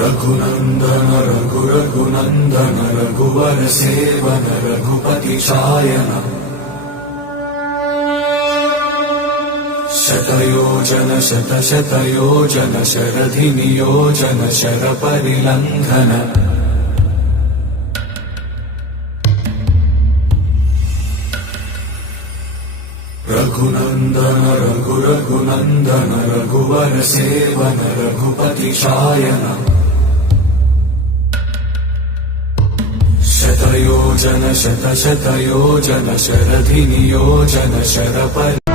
रघुनन्दन रघुरघुनन्दन रघुवर seven Raghupati Shayan शतयोजन शतशतयोजन शरधि नियोजन शरपरिलङ्घन रघुनन्दन रघुरघुनन्दन रघुवर seven Raghupati Shayan शतयोजन शतशतयोजन शरधि नियोजन शरपरि